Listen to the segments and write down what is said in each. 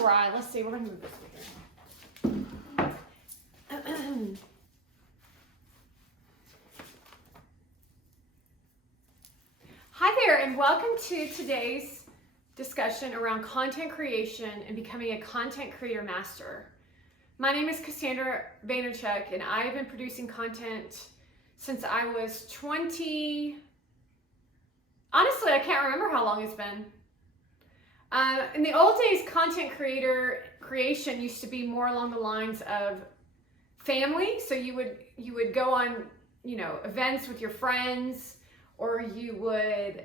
ride. Let's see, we're gonna move this over here. Hi there, and welcome to today's discussion around content creation and becoming a content creator master. My name is Cassandra Vaynerchuk, and I have been producing content since I was 20. Honestly, I can't remember how long it's been. In the old days, content creation used to be more along the lines of family. So you would go on, events with your friends, or you would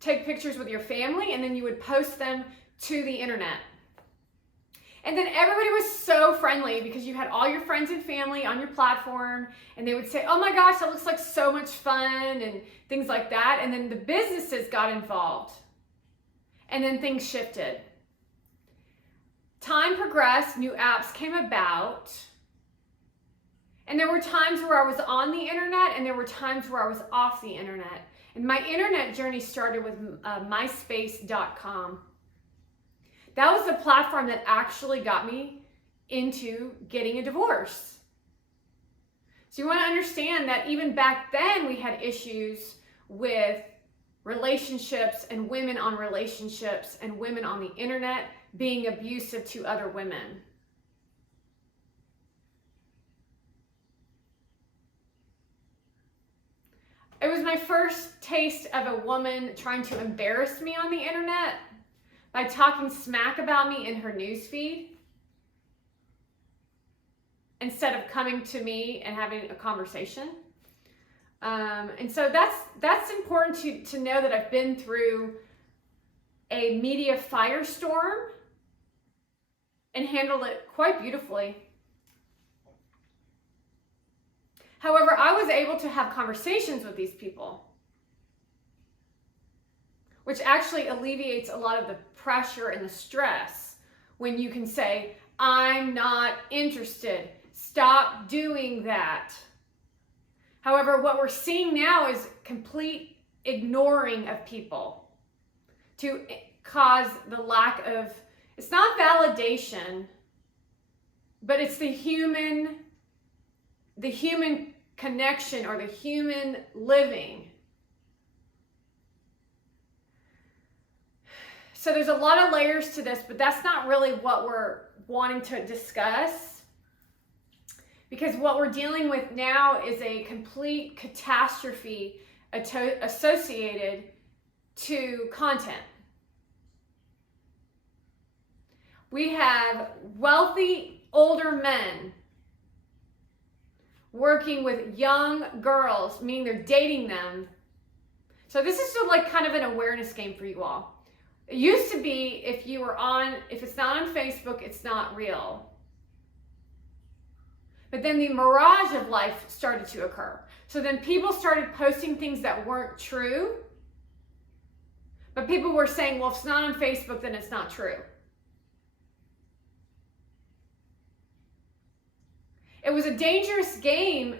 take pictures with your family, and then you would post them to the internet. And then everybody was so friendly because you had all your friends and family on your platform, and they would say, oh my gosh, that looks like so much fun, and things like that. And then the businesses got involved, and then things shifted. Time progressed, new apps came about, and there were times where I was on the internet, and there were times where I was off the internet. And my internet journey started with myspace.com. That was the platform that actually got me into getting a divorce. So you want to understand that even back then we had issues with relationships and women on relationships and women on the internet being abusive to other women. It was my first taste of a woman trying to embarrass me on the internet by talking smack about me in her newsfeed instead of coming to me and having a conversation. And so that's important to know that I've been through a media firestorm and handled it quite beautifully. However, I was able to have conversations with these people, which actually alleviates a lot of the pressure and the stress when you can say, I'm not interested. Stop doing that. However, what we're seeing now is complete ignoring of people to cause the lack of, it's not validation, but it's the human connection or the human living. So there's a lot of layers to this, but that's not really what we're wanting to discuss, because what we're dealing with now is a complete catastrophe associated to content. We have wealthy older men working with young girls, meaning they're dating them. So this is just like kind of an awareness game for you all. It used to be if it's not on Facebook, it's not real. But then the mirage of life started to occur. So then people started posting things that weren't true. But people were saying, well, if it's not on Facebook, then it's not true. It was a dangerous game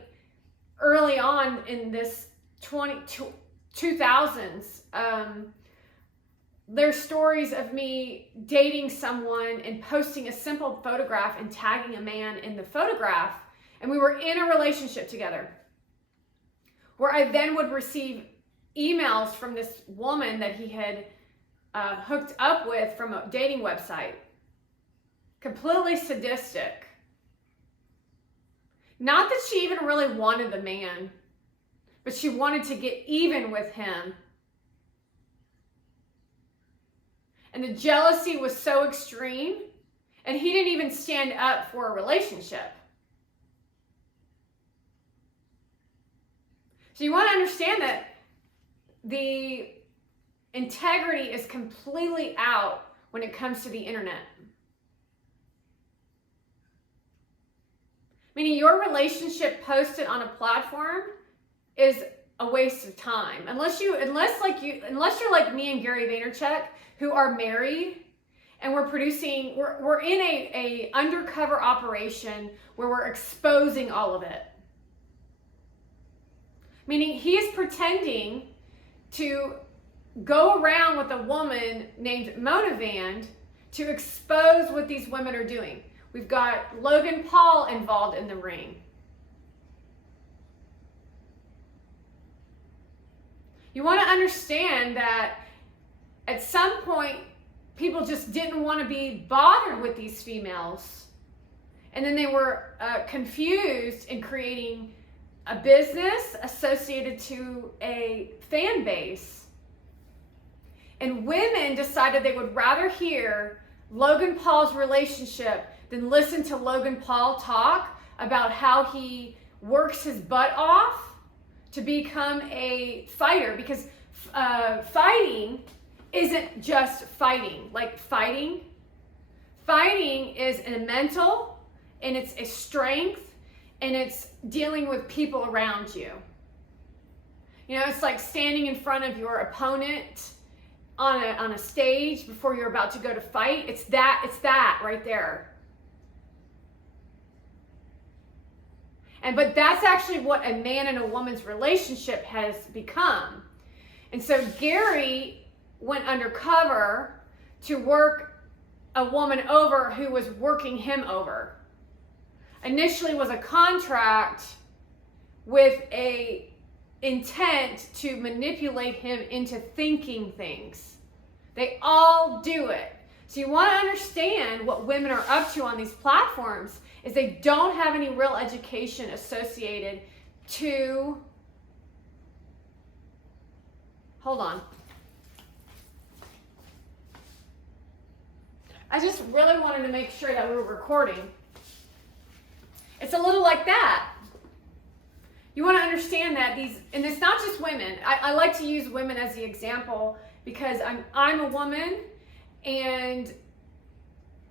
early on in this 2000s. There's stories of me dating someone and posting a simple photograph and tagging a man in the photograph, and we were in a relationship together, where I then would receive emails from this woman that he had hooked up with from a dating website. Completely sadistic. Not that she even really wanted the man, but she wanted to get even with him. And the jealousy was so extreme, and he didn't even stand up for a relationship. So you want to understand that the integrity is completely out when it comes to the internet. Meaning your relationship posted on a platform is a waste of time. Unless you're like me and Gary Vaynerchuk, who are married, and we're in a undercover operation where we're exposing all of it. Meaning he is pretending to go around with a woman named Monavand to expose what these women are doing. We've got Logan Paul involved in the ring. You want to understand that at some point, people just didn't want to be bothered with these females. And then they were confused in creating a business associated to a fan base. And women decided they would rather hear Logan Paul's relationship than listen to Logan Paul talk about how he works his butt off to become a fighter, because fighting isn't just fighting. Like fighting is a mental, and it's a strength, and it's dealing with people around you. You know, it's like standing in front of your opponent on a stage before you're about to go to fight. It's that right there. But that's actually what a man and a woman's relationship has become. And so Gary went undercover to work a woman over who was working him over. Initially was a contract with a intent to manipulate him into thinking things. They all do it. So you want to understand what women are up to on these platforms is they don't have any real education associated to, hold on. I just really wanted to make sure that we were recording. It's a little like that. You want to understand that these, and it's not just women. I like to use women as the example because I'm a woman and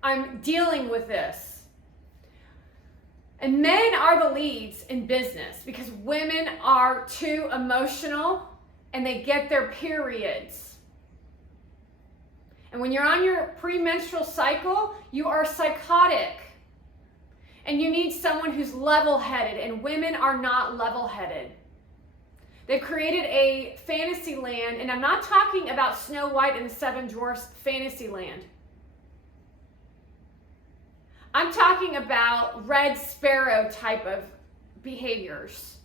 I'm dealing with this. And men are the leads in business because women are too emotional and they get their periods. And when you're on your premenstrual cycle, you are psychotic. And you need someone who's level-headed, and women are not level-headed. They've created a fantasy land, and I'm not talking about Snow White and the Seven Dwarfs fantasy land. I'm talking about Red Sparrow type of behaviors.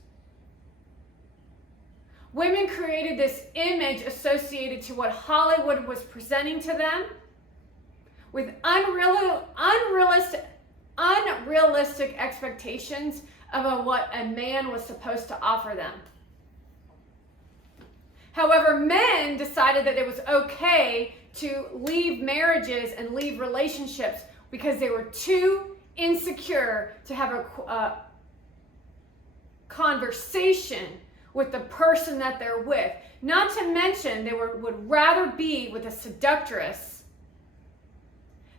Women created this image associated to what Hollywood was presenting to them with unrealistic expectations of what a man was supposed to offer them. However, men decided that it was okay to leave marriages and leave relationships because they were too insecure to have a conversation with the person that they're with. Not to mention, they would rather be with a seductress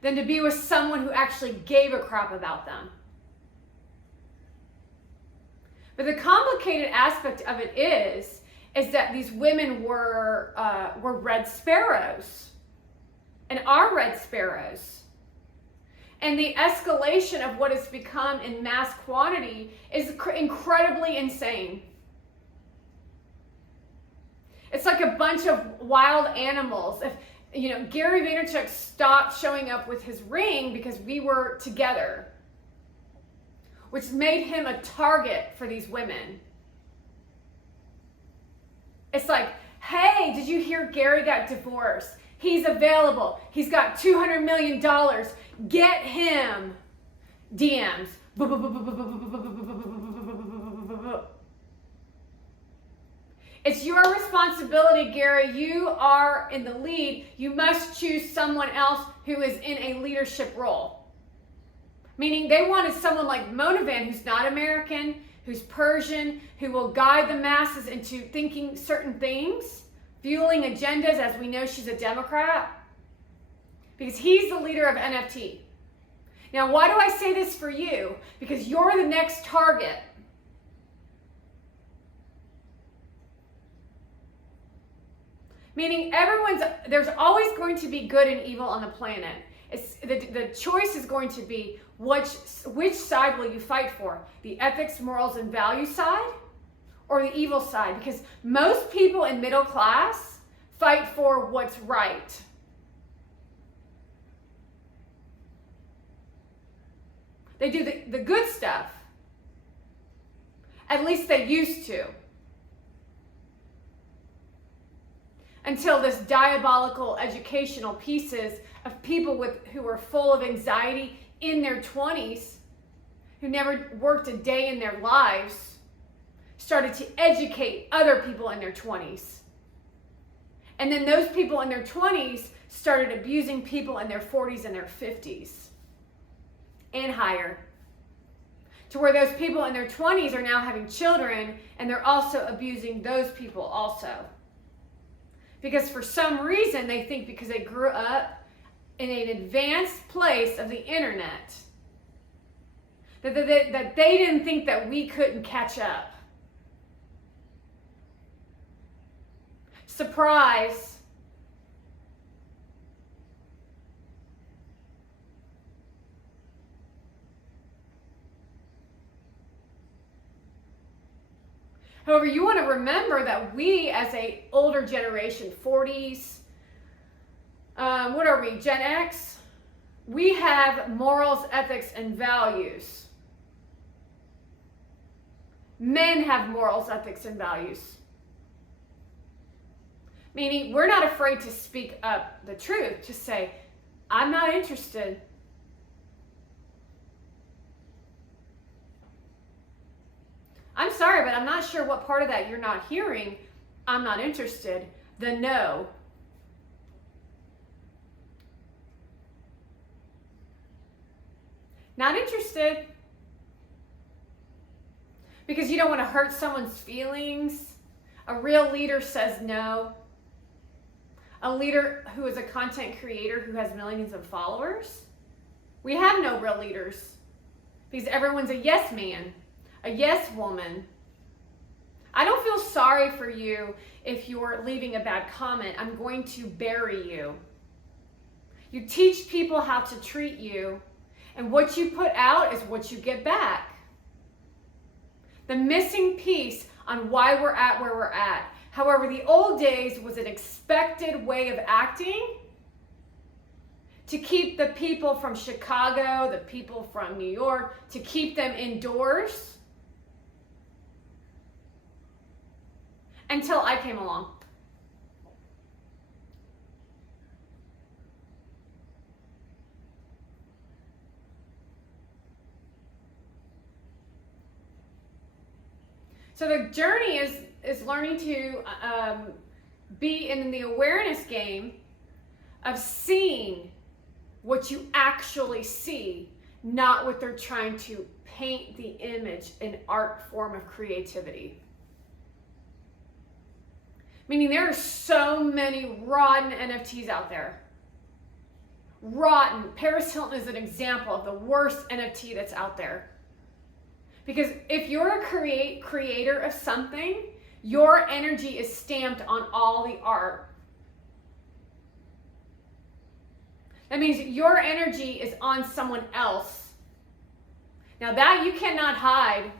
than to be with someone who actually gave a crap about them. But the complicated aspect of it is that these women were red sparrows and are red sparrows. And the escalation of what has become in mass quantity is incredibly insane. It's like a bunch of wild animals. If Gary Vaynerchuk stopped showing up with his ring because we were together, which made him a target for these women. It's like, hey, did you hear Gary got divorced? He's available. He's got $200 million. Get him. DMs. It's your responsibility, Gary. You are in the lead. You must choose someone else who is in a leadership role. Meaning they wanted someone like Monavand, who's not American, who's Persian, who will guide the masses into thinking certain things, fueling agendas, as we know she's a Democrat, because he's the leader of NFT. Now, why do I say this for you? Because you're the next target. Meaning there's always going to be good and evil on the planet. The choice is going to be which side will you fight for? The ethics, morals, and value side or the evil side? Because most people in middle class fight for what's right. They do the good stuff. At least they used to. Until this diabolical educational pieces of people who are full of anxiety in their 20s, who never worked a day in their lives, started to educate other people in their 20s. And then those people in their 20s started abusing people in their 40s and their 50s and higher. To where those people in their 20s are now having children and they're also abusing those people also. Because for some reason they think because they grew up in an advanced place of the internet that they didn't think that we couldn't catch up. Surprise. However, you want to remember that we as a older generation, 40s, what are we, Gen X? We have morals, ethics, and values. Men have morals, ethics, and values. Meaning, we're not afraid to speak up the truth, to say, I'm not interested. I'm sorry, but I'm not sure what part of that you're not hearing. I'm not interested. The no. Not interested. Because you don't want to hurt someone's feelings. A real leader says no. A leader who is a content creator who has millions of followers. We have no real leaders. Because everyone's a yes man. A yes woman. I don't feel sorry for you if you're leaving a bad comment. I'm going to bury you. You teach people how to treat you, and what you put out is what you get back. The missing piece on why we're at where we're at. However, the old days was an expected way of acting to keep the people from Chicago, the people from New York, to keep them indoors. Until I came along. So the journey is learning to be in the awareness game of seeing what you actually see, not what they're trying to paint the image in art form of creativity. Meaning there are so many rotten NFTs out there. Rotten. Paris Hilton is an example of the worst NFT that's out there. Because if you're a creator of something, your energy is stamped on all the art. That means your energy is on someone else. Now that you cannot hide.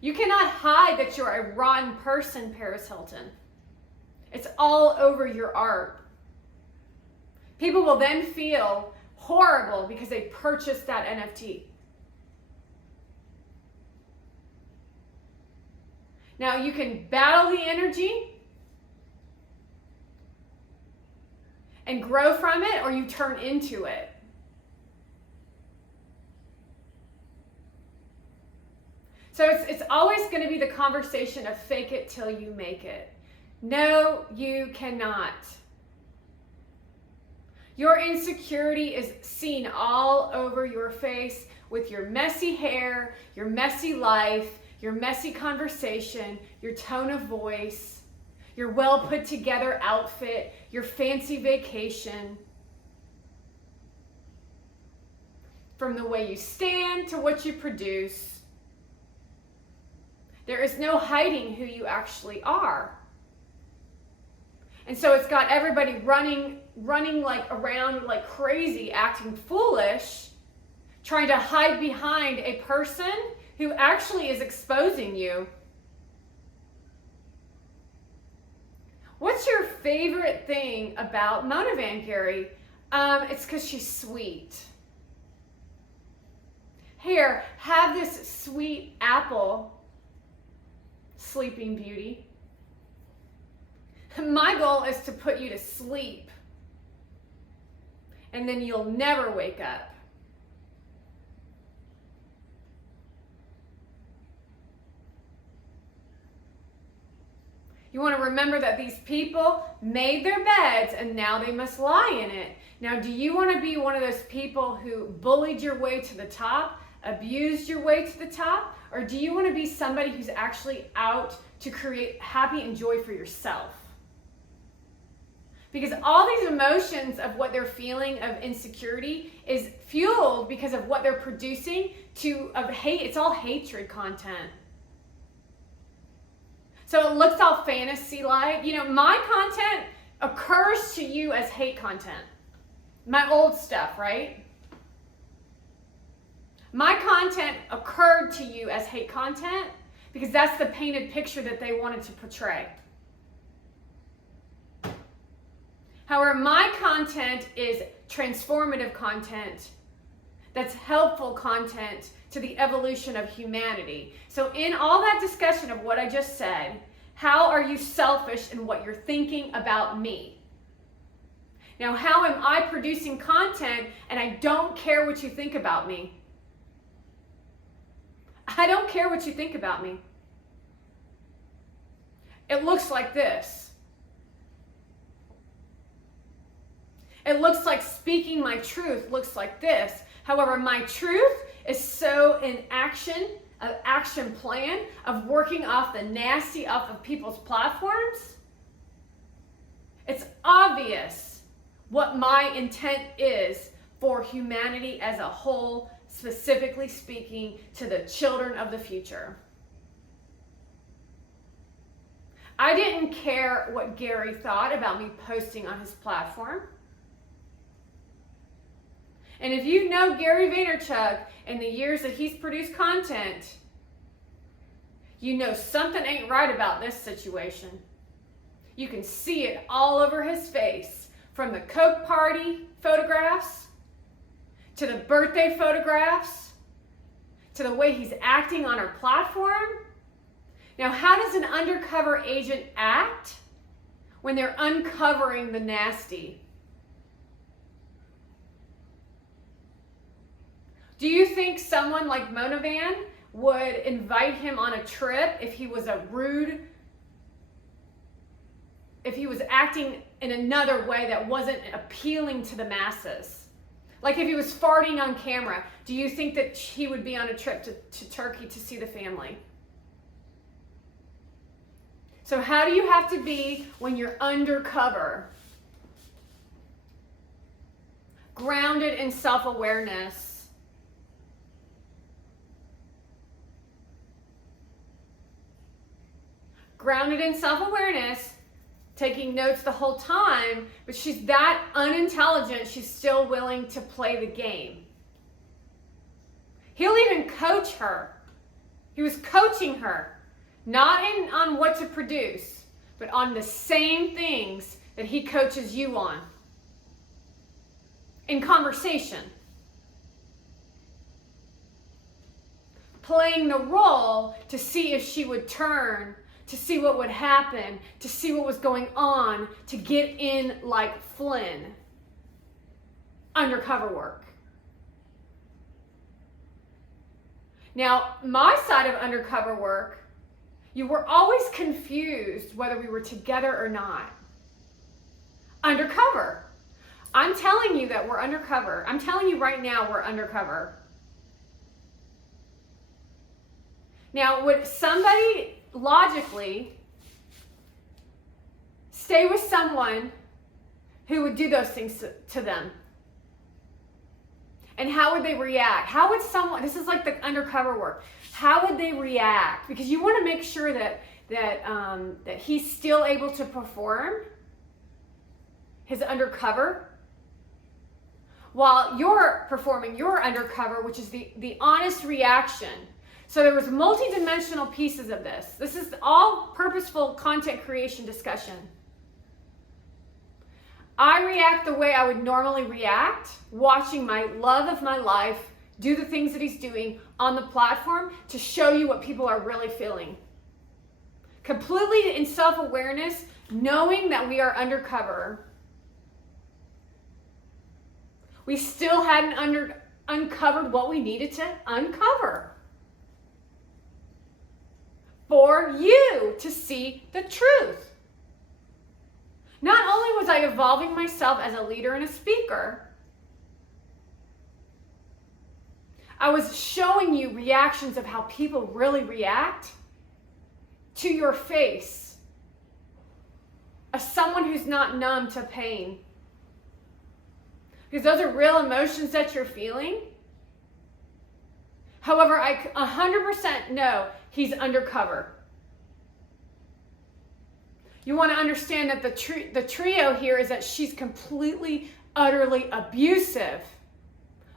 You cannot hide that you're a rotten person, Paris Hilton. It's all over your art. People will then feel horrible because they purchased that NFT. Now you can battle the energy and grow from it, or you turn into it. So it's always going to be the conversation of fake it till you make it. No, you cannot. Your insecurity is seen all over your face with your messy hair, your messy life, your messy conversation, your tone of voice, your well put together outfit, your fancy vacation. From the way you stand to what you produce. There is no hiding who you actually are. And so it's got everybody running like around like crazy, acting foolish, trying to hide behind a person who actually is exposing you. favorite thing about Mona Van, Gary? It's because she's sweet. Here, have this sweet apple, Sleeping Beauty. My goal is to put you to sleep, and then you'll never wake up. You want to remember that these people made their beds and now they must lie in it. Now, do you want to be one of those people who bullied your way to the top, abused your way to the top? Or do you want to be somebody who's actually out to create happy and joy for yourself? Because all these emotions of what they're feeling of insecurity is fueled because of what they're producing of hate. It's all hatred content. So it looks all fantasy-like. You know, my content occurs to you as hate content. My old stuff, right? My content occurred to you as hate content because that's the painted picture that they wanted to portray. However, my content is transformative content that's helpful content to the evolution of humanity. So in all that discussion of what I just said, how are you selfish in what you're thinking about me? Now, how am I producing content and I don't care what you think about me? I don't care what you think about me. It looks like this. It looks like speaking my truth looks like this. However, my truth is so in action, an action plan of working off the nasty off of people's platforms. It's obvious what my intent is for humanity as a whole, specifically speaking to the children of the future. I didn't care what Gary thought about me posting on his platform. And if you know Gary Vaynerchuk and the years that he's produced content, you know something ain't right about this situation. You can see it all over his face, from the Coke party photographs, to the birthday photographs, to the way he's acting on our platform. Now, how does an undercover agent act when they're uncovering the nasty? Do you think someone like Mona Van would invite him on a trip if he was if he was acting in another way that wasn't appealing to the masses? Like if he was farting on camera, do you think that he would be on a trip to Turkey to see the family? So how do you have to be when you're undercover? Grounded in self-awareness. Grounded in self-awareness, taking notes the whole time, but she's that unintelligent, she's still willing to play the game. He'll even coach her. He was coaching her, not on what to produce, but on the same things that he coaches you on in conversation. Playing the role to see if she would turn, to see what would happen, to see what was going on, to get in like Flynn. Undercover work. Now, my side of undercover work, you were always confused whether we were together or not. Undercover. I'm telling you that we're undercover. I'm telling you right now we're undercover. Now, would somebody logically stay with someone who would do those things to them? And how would they react? How would someone, this is like the undercover work, how would they react? Because you want to make sure that he's still able to perform his undercover while you're performing your undercover, which is the honest reaction. So there was multi-dimensional pieces of this. This is all purposeful content creation discussion. I react the way I would normally react, watching my love of my life do the things that he's doing on the platform to show you what people are really feeling. Completely in self-awareness, knowing that we are undercover. We still hadn't uncovered what we needed to uncover. For you to see the truth. Not only was I evolving myself as a leader and a speaker, I was showing you reactions of how people really react to your face as someone who's not numb to pain. Because those are real emotions that you're feeling. However, I 100% know he's undercover. You want to understand that the trio here is that she's completely, utterly abusive.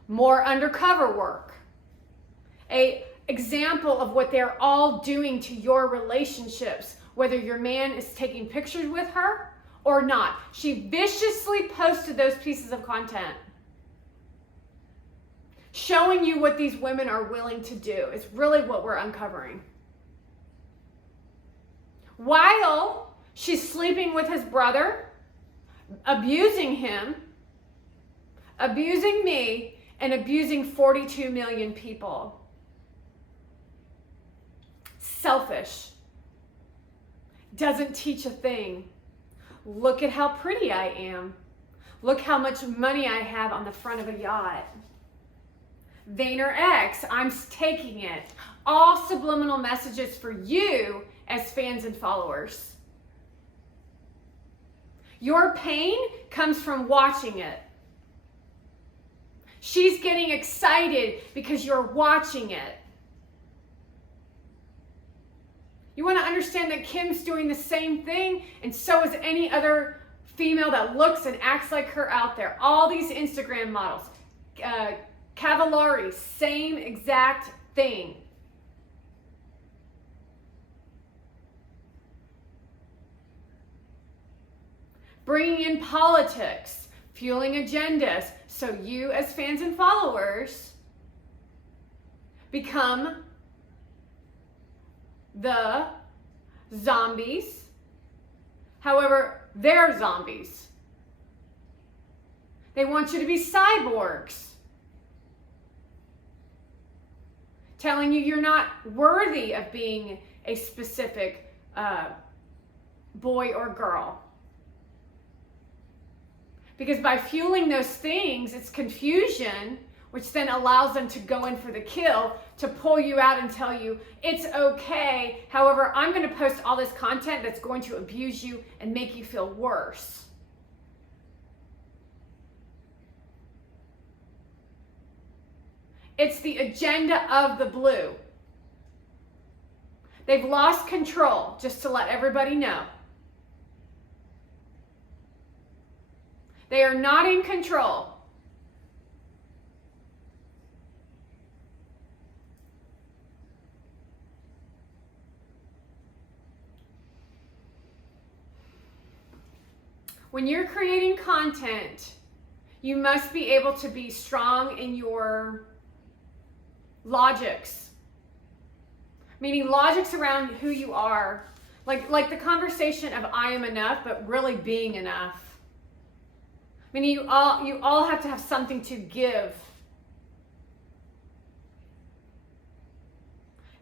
More undercover work. An example of what they're all doing to your relationships, whether your man is taking pictures with her or not. She viciously posted those pieces of content. Showing you what these women are willing to do is really what we're uncovering. While she's sleeping with his brother, abusing him, abusing me, and abusing 42 million people. Selfish. Doesn't teach a thing. Look at how pretty I am. Look how much money I have on the front of a yacht. VaynerX, I'm taking it. All subliminal messages for you as fans and followers. Your pain comes from watching it. She's getting excited because you're watching it. You want to understand that Kim's doing the same thing, and so is any other female that looks and acts like her out there. All these Instagram models. Cavallari, same exact thing. Bringing in politics, fueling agendas, so you as fans and followers become the zombies. However, they're zombies. They want you to be cyborgs. Telling you you're not worthy of being a specific boy or girl. Because by fueling those things, it's confusion, which then allows them to go in for the kill, to pull you out and tell you, it's okay. However, I'm going to post all this content that's going to abuse you and make you feel worse. It's the agenda of the blue. They've lost control, just to let everybody know. They are not in control. When you're creating content, you must be able to be strong in your logics. Meaning logics around who you are. Like the conversation of I am enough, but really being enough. Meaning you all have to have something to give.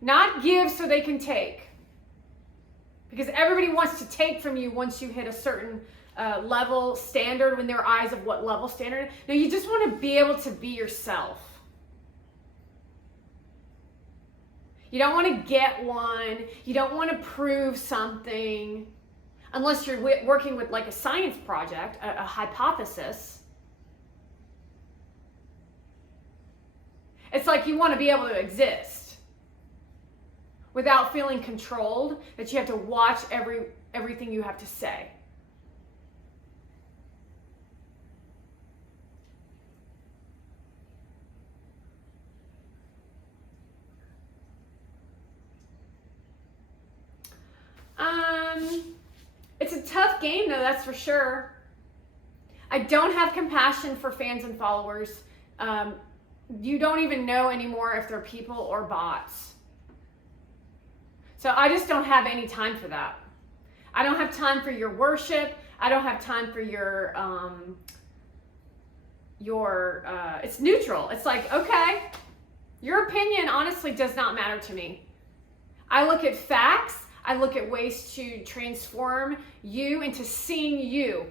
Not give so they can take. Because everybody wants to take from you once you hit a certain level standard, in their eyes of what level standard. No, you just want to be able to be yourself. You don't want to get one. You don't want to prove something. Unless you're working with like a science project, a hypothesis. It's like you want to be able to exist without feeling controlled, that you have to watch everything you have to say. It's a tough game though, that's for sure. I don't have compassion for fans and followers. You don't even know anymore if they're people or bots. So I just don't have any time for that. I don't have time for your worship. I don't have time for your it's neutral. It's like, okay, your opinion honestly does not matter to me. I look at facts. I look at ways to transform you into seeing you.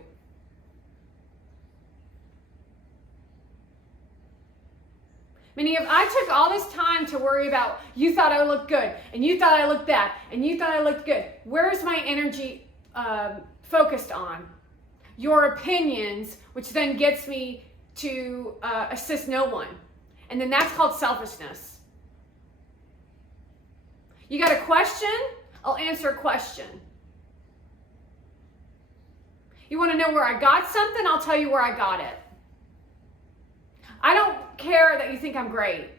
Meaning if I took all this time to worry about, you thought I looked good, and you thought I looked that, and you thought I looked good, where's my energy focused on? Your opinions, which then gets me to assist no one. And then that's called selfishness. You got a question? I'll answer a question. You want to know where I got something? I'll tell you where I got it. I don't care that you think I'm great.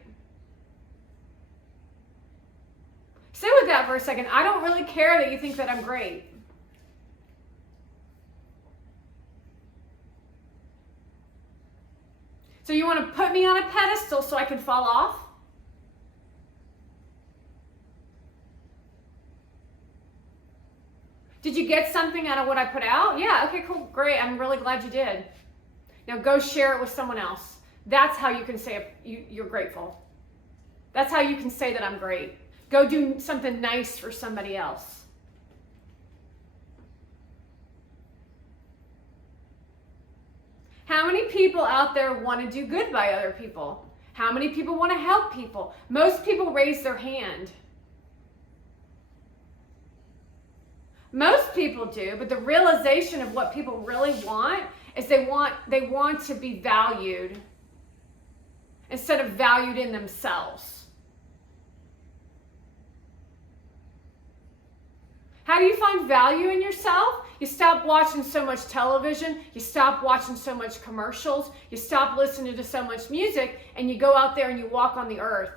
Sit with that for a second. I don't really care that you think that I'm great. So you want to put me on a pedestal so I can fall off? Did you get something out of what I put out? Yeah, okay, cool, great. I'm really glad you did. Now go share it with someone else. That's how you can say you're grateful. That's how you can say that I'm great. Go do something nice for somebody else. How many people out there want to do good by other people? How many people want to help people? Most people raise their hand. Most people do, but the realization of what people really want is they want to be valued instead of valued in themselves. How do you find value in yourself? You stop watching so much television, you stop watching so much commercials, you stop listening to so much music, and you go out there and you walk on the earth.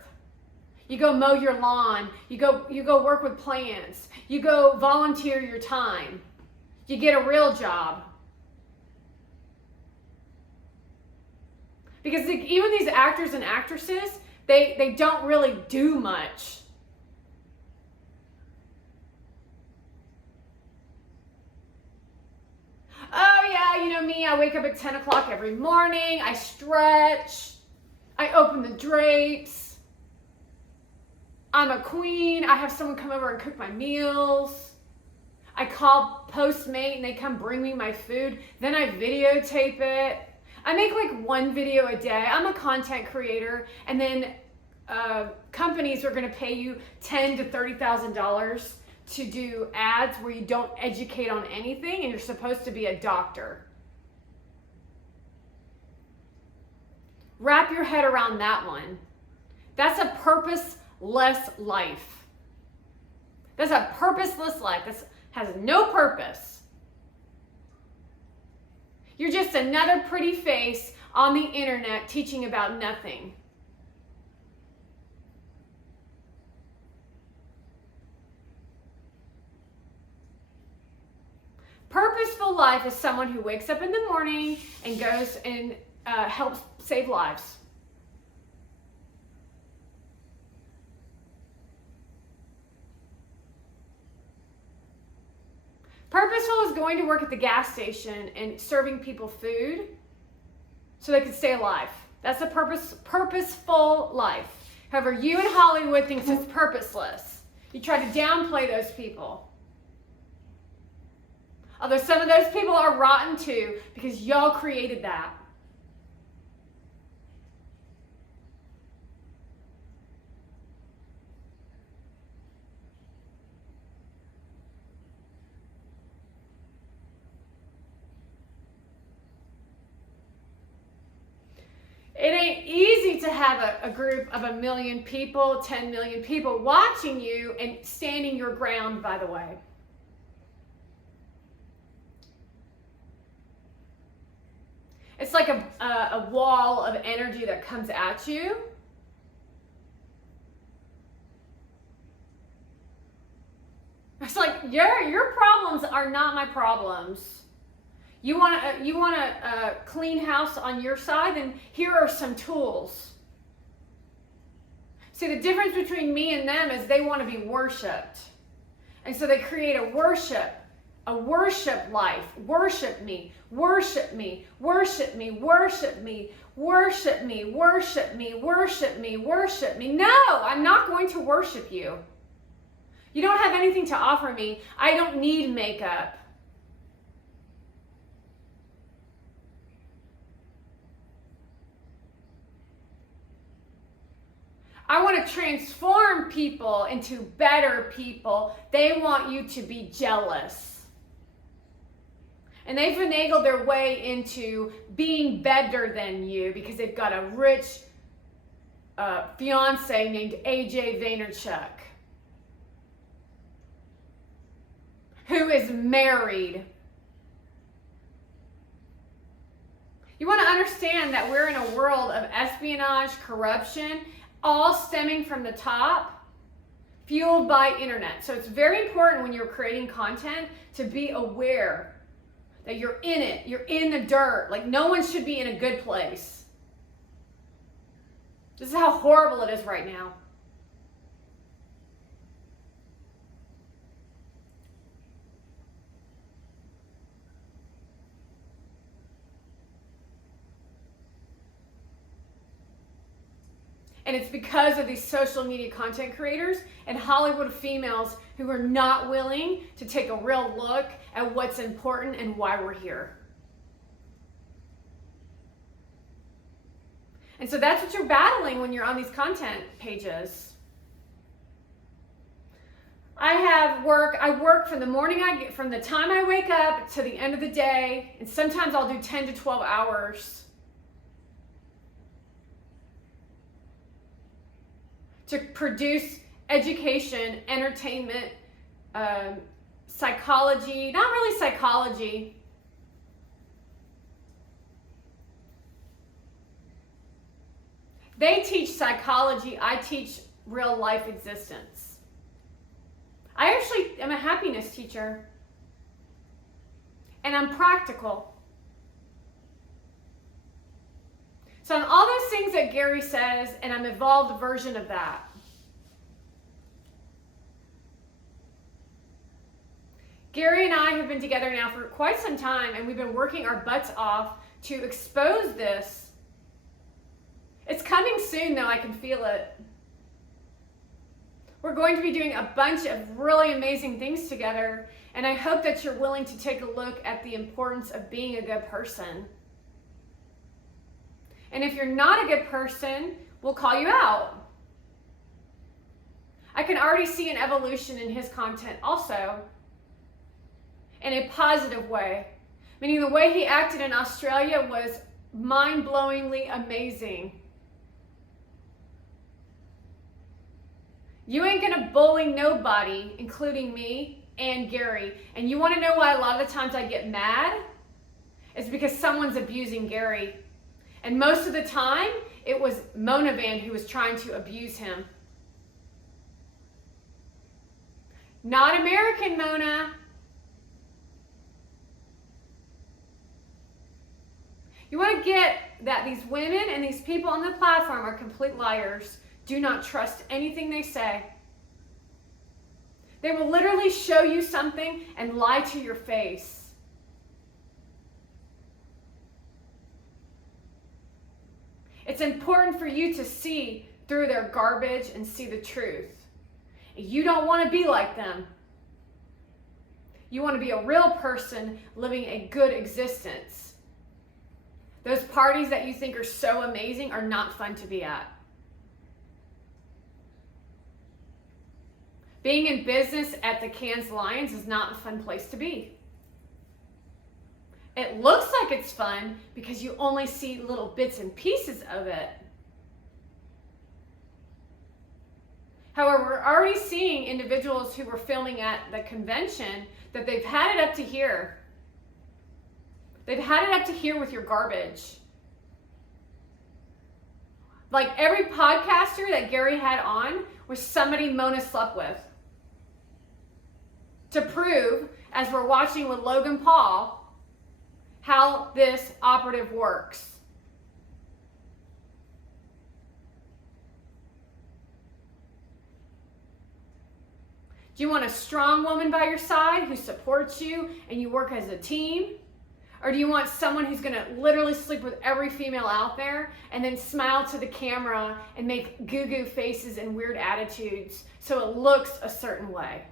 You go mow your lawn, you go work with plants, you go volunteer your time. You get a real job. Because even these actors and actresses, they don't really do much. Oh yeah, you know me, I wake up at 10 o'clock every morning, I stretch, I open the drapes, I'm a queen, I have someone come over and cook my meals, I call Postmate and they come bring me my food, then I videotape it. I make like one video a day. I'm a content creator, and then companies are gonna pay you $10,000 to $30,000 to do ads where you don't educate on anything and you're supposed to be a doctor. Wrap your head around that one. That's a purposeless life. That's a purposeless life. That has no purpose. You're just another pretty face on the internet teaching about nothing. Purposeful life is someone who wakes up in the morning and goes and helps save lives. Purposeful is going to work at the gas station and serving people food so they can stay alive. That's a purposeful life. However, you in Hollywood thinks it's purposeless. You try to downplay those people. Although some of those people are rotten too, because y'all created that. It ain't easy to have a group of 1 million people, 10 million people watching you and standing your ground, by the way. It's like a wall of energy that comes at you. It's like your problems are not my problems. You want a clean house on your side? Then here are some tools. See, the difference between me and them is they want to be worshiped. And so they create a worship life. Worship me, worship me, worship me, worship me, worship me, worship me, worship me, worship me. No, I'm not going to worship you. You don't have anything to offer me. I don't need makeup. I want to transform people into better people. They want you to be jealous. And they finagled their way into being better than you because they've got a rich fiance named AJ Vaynerchuk, who is married. You want to understand that we're in a world of espionage, corruption, all stemming from the top, fueled by internet. So it's very important when you're creating content to be aware that you're in it, you're in the dirt. Like, no one should be in a good place. This is how horrible it is right now. And it's because of these social media content creators and Hollywood females who are not willing to take a real look at what's important and why we're here. And so that's what you're battling when you're on these content pages. I work from from the time I wake up to the end of the day, and sometimes I'll do 10 to 12 hours. To produce education, entertainment, psychology, not really psychology. They teach psychology, I teach real life existence. I actually am a happiness teacher, and I'm practical. So on all those things that Gary says, and I'm an evolved version of that. Gary and I have been together now for quite some time, and we've been working our butts off to expose this. It's coming soon, though. I can feel it. We're going to be doing a bunch of really amazing things together, and I hope that you're willing to take a look at the importance of being a good person. And if you're not a good person, we'll call you out. I can already see an evolution in his content also, in a positive way. Meaning the way he acted in Australia was mind-blowingly amazing. You ain't gonna bully nobody, including me and Gary. And you wanna know why a lot of the times I get mad? It's because someone's abusing Gary. And most of the time, it was Mona Van who was trying to abuse him. Not American Mona. You want to get that these women and these people on the platform are complete liars. Do not trust anything they say. They will literally show you something and lie to your face. It's important for you to see through their garbage and see the truth. You don't want to be like them. You want to be a real person living a good existence. Those parties that you think are so amazing are not fun to be at. Being in business at the Cannes Lions is not a fun place to be. It looks like it's fun because you only see little bits and pieces of it. However, we're already seeing individuals who were filming at the convention that they've had it up to here. They've had it up to here with your garbage. Like every podcaster that Gary had on was somebody Mona slept with. To prove, as we're watching with Logan Paul, how this operative works. Do you want a strong woman by your side who supports you and you work as a team? Or do you want someone who's going to literally sleep with every female out there and then smile to the camera and make goo-goo faces and weird attitudes so it looks a certain way?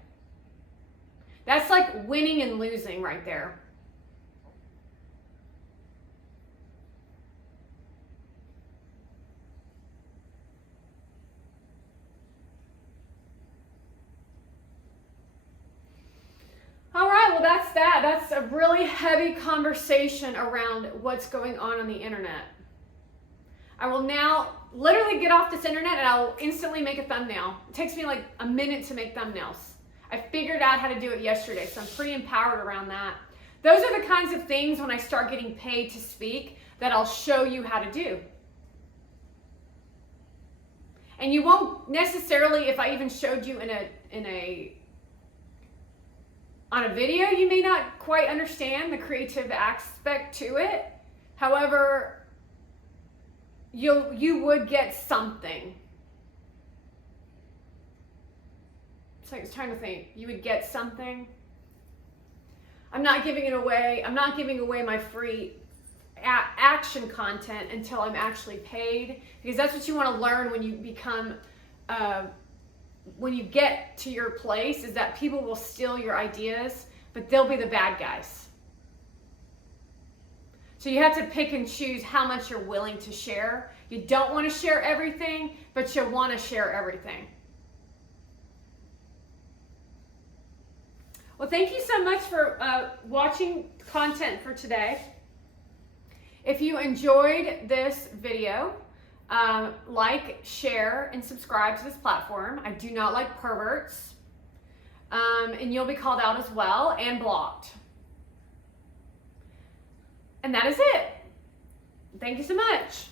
That's like winning and losing right there. All right, well that's that. That's a really heavy conversation around what's going on the internet. I will now literally get off this internet and I will instantly make a thumbnail. It takes me like a minute to make thumbnails. I figured out how to do it yesterday, so I'm pretty empowered around that. Those are the kinds of things when I start getting paid to speak that I'll show you how to do. And you won't necessarily, if I even showed you on a video, you may not quite understand the creative aspect to it. However, you would get something. So I was trying to think. You would get something. I'm not giving it away. I'm not giving away my free action content until I'm actually paid, because that's what you want to learn when you become when you get to your place, is that people will steal your ideas, but they'll be the bad guys. So you have to pick and choose how much you're willing to share. You don't want to share everything, but you want to share everything. Well, thank you so much for watching content for today. If you enjoyed this video, like, share, and subscribe to this platform. I do not like perverts. And you'll be called out as well and blocked. And that is it. Thank you so much.